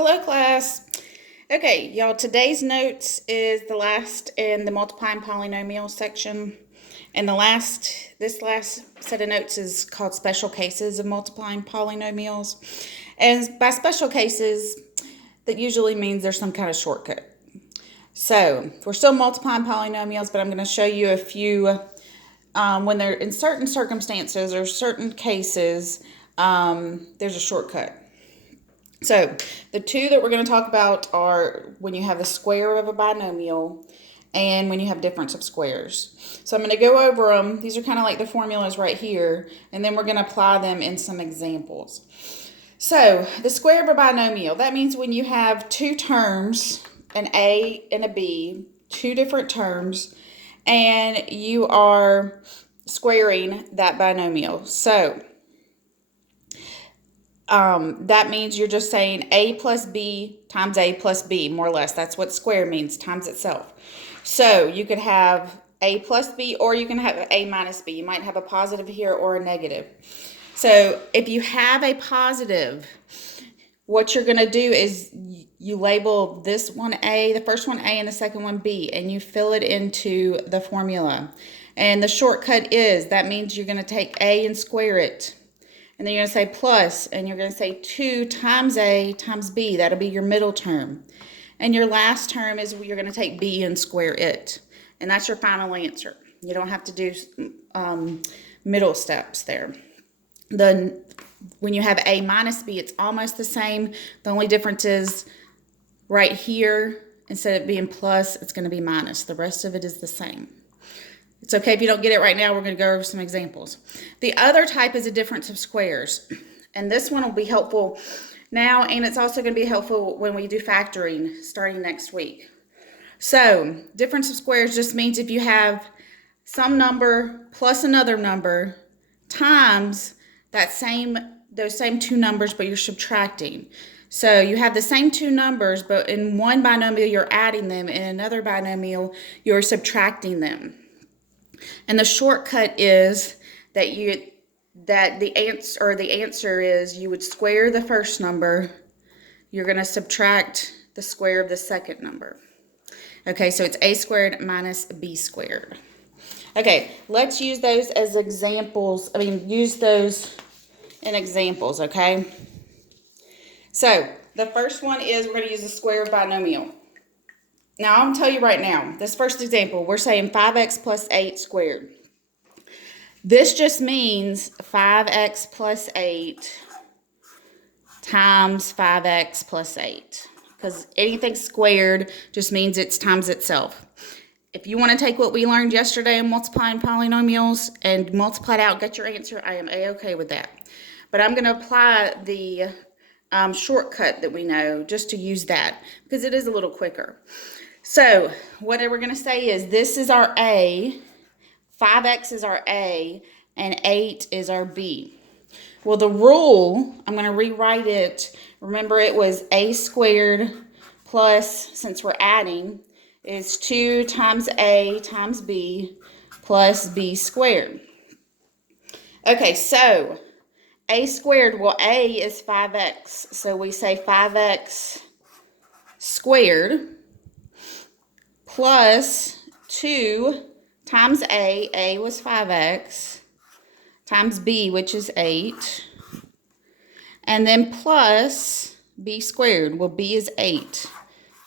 Hello, class. Okay, y'all, today's notes is the last in the multiplying polynomial section. And this last set of notes is called special cases of multiplying polynomials. And by special cases, that usually means there's some kind of shortcut. So we're still multiplying polynomials, but I'm going to show you a few when they're in certain circumstances or certain cases, there's a shortcut. So the two that we're going to talk about are when you have the square of a binomial and when you have difference of squares. So I'm going to go over them. These are kind of like the formulas right here, and then we're going to apply them in some examples. So the square of a binomial, that means when you have two terms, an A and a B, two different terms, and you are squaring that binomial. So that means you're just saying A plus B times A plus B, more or less. That's what square means, times itself. So you could have A plus B, or you can have A minus B. You might have a positive here or a negative. So if you have a positive, what you're going to do is you label this one A, the first one A, and the second one B, and you fill it into the formula. And the shortcut is, that means you're going to take A and square it. And then you're going to say plus, and you're going to say 2 times A times B. That'll be your middle term. And your last term is you're going to take B and square it. And that's your final answer. You don't have to do middle steps there. When you have A minus B, it's almost the same. The only difference is right here, instead of being plus, it's going to be minus. The rest of it is the same. It's okay if you don't get it right now. We're going to go over some examples. The other type is a difference of squares. And this one will be helpful now, and it's also going to be helpful when we do factoring starting next week. So difference of squares just means if you have some number plus another number times those same two numbers, but you're subtracting. So you have the same two numbers, but in one binomial you're adding them, in another binomial you're subtracting them. And the shortcut is that the answer is you would square the first number, you're going to subtract the square of the second number. Okay, so it's A squared minus B squared. Okay, let's use those as examples. Use those in examples, okay? So the first one is we're going to use the square of binomial. Now, I'm going to tell you right now, this first example, we're saying 5x plus 8 squared. This just means 5x plus 8 times 5x plus 8. Because anything squared just means it's times itself. If you want to take what we learned yesterday in multiplying polynomials and multiply it out, get your answer, I am A-okay with that. But I'm going to apply the shortcut that we know just to use that because it is a little quicker. So what we're going to say is this is our A, 5x is our A, and 8 is our B. Well, the rule, I'm going to rewrite it. Remember, it was A squared plus, since we're adding, is 2 times A times B plus B squared. Okay, so A squared, well, A is 5x. So we say 5x squared plus 2 times A was 5x, times B, which is 8, and then plus B squared. Well, B is 8,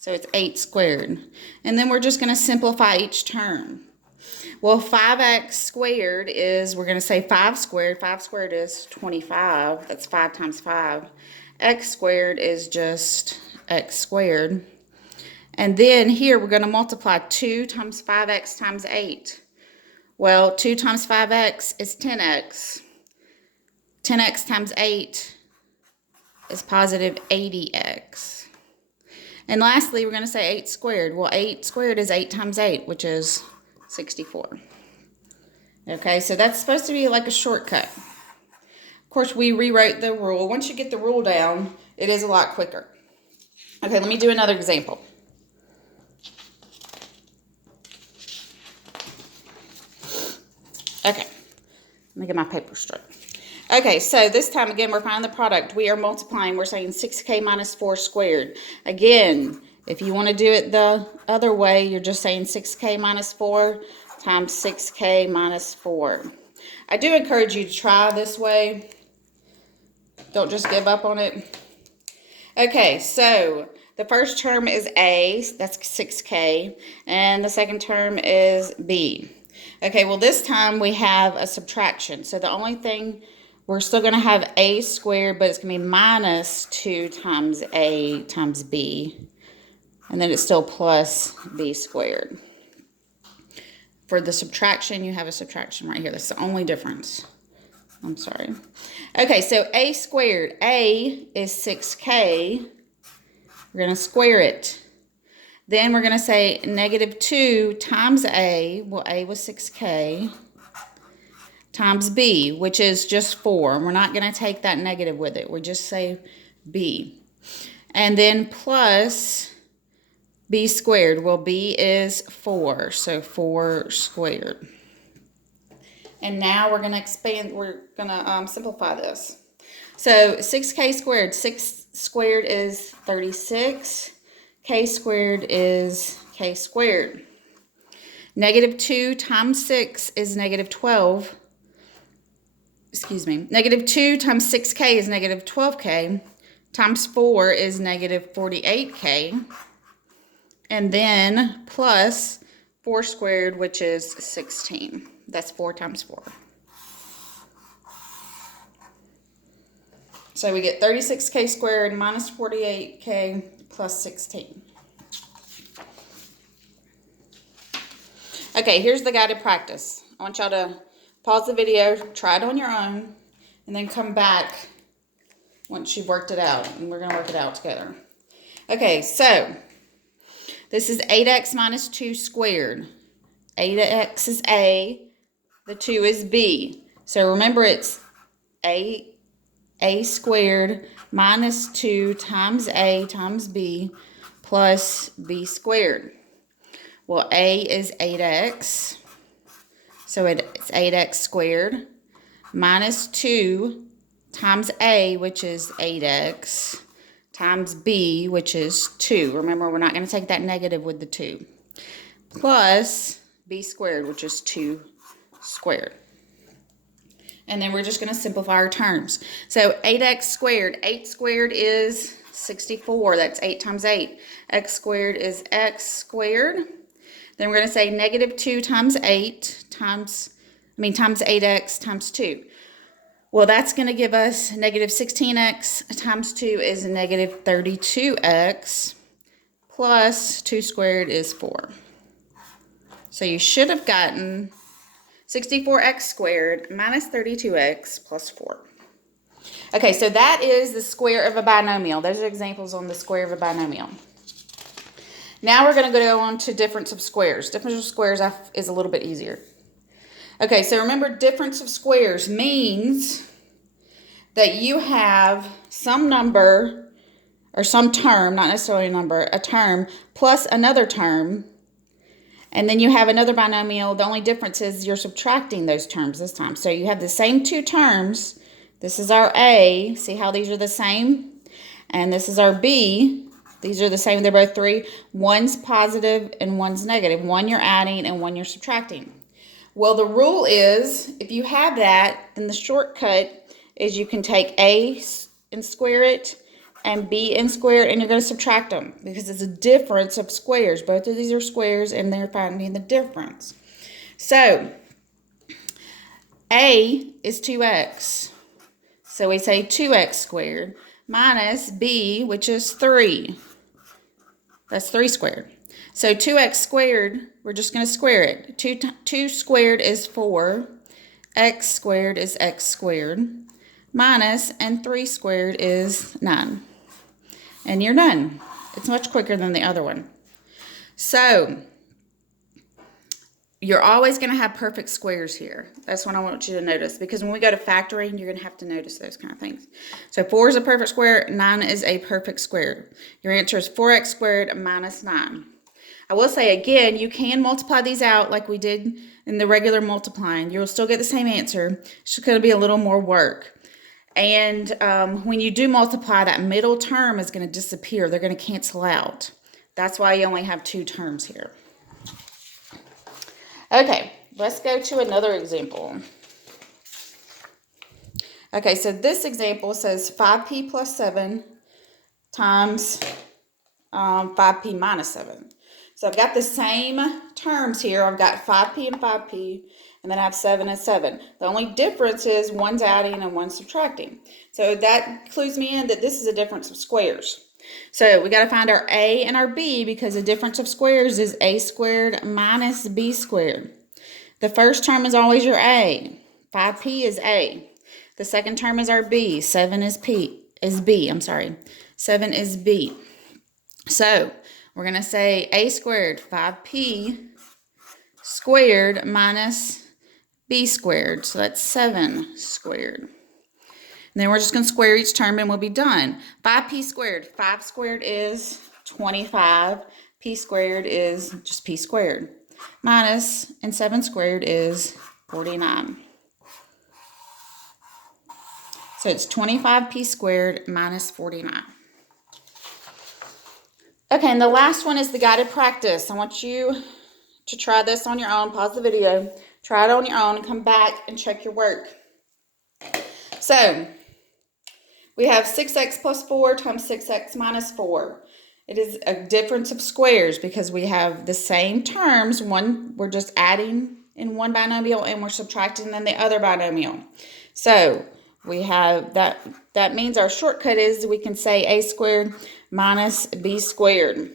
so it's 8 squared. And then we're just going to simplify each term. Well, 5x squared is, we're going to say 5 squared. 5 squared is 25. That's 5 times 5. X squared is just x squared. And then here we're going to multiply 2 times 5x times 8. Well, 2 times 5x is 10x. 10x times 8 is positive 80x. And lastly, we're going to say 8 squared. Well, 8 squared is 8 times 8, which is 64. Okay, so that's supposed to be like a shortcut. Of course, we rewrote the rule. Once you get the rule down, it is a lot quicker. Okay, let me do another example. Okay, let me get my paper straight. Okay, so this time again, we're finding the product. We are multiplying. We're saying 6k minus 4 squared. Again, if you want to do it the other way, you're just saying 6k minus 4 times 6k minus 4. I do encourage you to try this way. Don't just give up on it. Okay, so the first term is A, that's 6k, and the second term is B. Okay, well this time we have a subtraction. So the only thing, we're still going to have A squared, but it's going to be minus 2 times A times B. And then it's still plus B squared. For the subtraction, you have a subtraction right here. That's the only difference. I'm sorry. Okay, so A squared. A is 6k. We're going to square it. Then we're going to say negative 2 times A. Well, A was 6k. Times B, which is just 4. We're not going to take that negative with it. We just say B. And then plus B squared. Well, B is 4, so 4 squared. And now we're going to expand, we're going to simplify this. So 6k squared, 6 squared is 36. K squared is k squared. Negative 2 times 6 is negative 12. Excuse me. Negative 2 times 6k is negative 12k. Times 4 is negative 48k. And then plus 4 squared, which is 16. That's 4 times 4. So we get 36k squared minus 48k plus 16. Okay, here's the guided practice. I want y'all to pause the video, try it on your own, and then come back once you've worked it out. And we're going to work it out together. Okay, so this is 8x minus 2 squared. 8x is A. The 2 is B. So remember it's A squared minus 2 times A times B plus B squared. Well, A is 8x. So it's 8x squared minus 2 times A, which is 8x, times B, which is 2. Remember, we're not going to take that negative with the 2. Plus B squared, which is 2 squared. And then we're just going to simplify our terms. So 8x squared. 8 squared is 64. That's 8 times 8. X squared is x squared. Then we're going to say negative 2 times 8 times 8x times 2. Well, that's going to give us negative 16x times 2 is negative 32x plus 2 squared is 4. So you should have gotten 64x squared minus 32x plus 4. Okay, so that is the square of a binomial. Those are examples on the square of a binomial. Now we're going to go on to difference of squares. Difference of squares is a little bit easier. Okay, so remember, difference of squares means that you have some number or some term, not necessarily a number, a term plus another term. And then you have another binomial. The only difference is you're subtracting those terms this time. So you have the same two terms. This is our A. See how these are the same? And this is our B. These are the same. They're both 3. One's positive and one's negative. One you're adding and one you're subtracting. Well, the rule is if you have that, then the shortcut is you can take A and square it and B and square it, and you're going to subtract them because it's a difference of squares. Both of these are squares, and they're finding the difference. So A is 2x. So we say 2x squared minus B, which is 3. That's 3 squared. So 2x squared, we're just going to square it. 2 squared is 4. X squared is x squared. Minus, and 3 squared is 9. And you're done. It's much quicker than the other one. So you're always going to have perfect squares here. That's what I want you to notice, because when we go to factoring, you're going to have to notice those kind of things. So 4 is a perfect square. 9 is a perfect square. Your answer is 4x squared minus 9. I will say again, you can multiply these out like we did in the regular multiplying. You'll still get the same answer. It's just going to be a little more work. And when you do multiply, that middle term is going to disappear. They're going to cancel out. That's why you only have 2 terms here. Okay, let's go to another example. Okay, so this example says 5p plus 7 times 5p minus 7. So I've got the same terms here. I've got 5p and 5p, and then I have 7 and 7. The only difference is one's adding and one's subtracting. So that clues me in that this is a difference of squares. So we got to find our a and our b, because the difference of squares is a squared minus b squared. The first term is always your a. 5p is a. The second term is our b. 7 is b. 7 is b. So we're going to say a squared, 5p squared minus b squared. So that's 7 squared. And then we're just going to square each term and we'll be done. 5p squared. 5 squared is 25. P squared is just p squared. Minus, and 7 squared is 49. So it's 25p squared minus 49. Okay, and the last one is the guided practice. I want you to try this on your own. Pause the video. Try it on your own and come back and check your work. So, we have 6x plus 4 times 6x minus 4. It is a difference of squares because we have the same terms. One, we're just adding in one binomial and we're subtracting in the other binomial. So, we have that means our shortcut is we can say a squared minus b squared.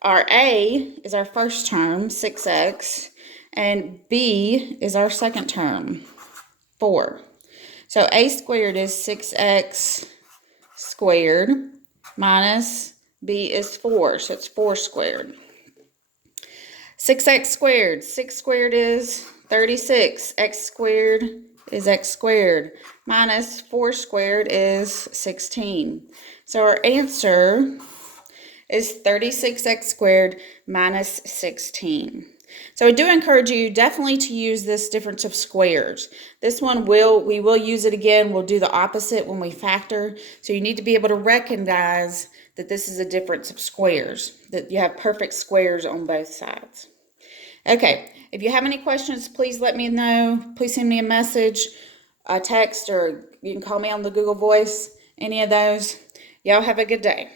Our a is our first term, 6x, and b is our second term, 4. So a squared is 6x squared minus b is 4, so it's 4 squared. 6x squared, 6 squared is 36, x squared is x squared, minus 4 squared is 16. So our answer is 36x squared minus 16. So I do encourage you definitely to use this difference of squares. This one we will use it again. We'll do the opposite when we factor. So you need to be able to recognize that this is a difference of squares, that you have perfect squares on both sides. Okay, if you have any questions, please let me know. Please send me a message, a text, or you can call me on the Google Voice, any of those. Y'all have a good day.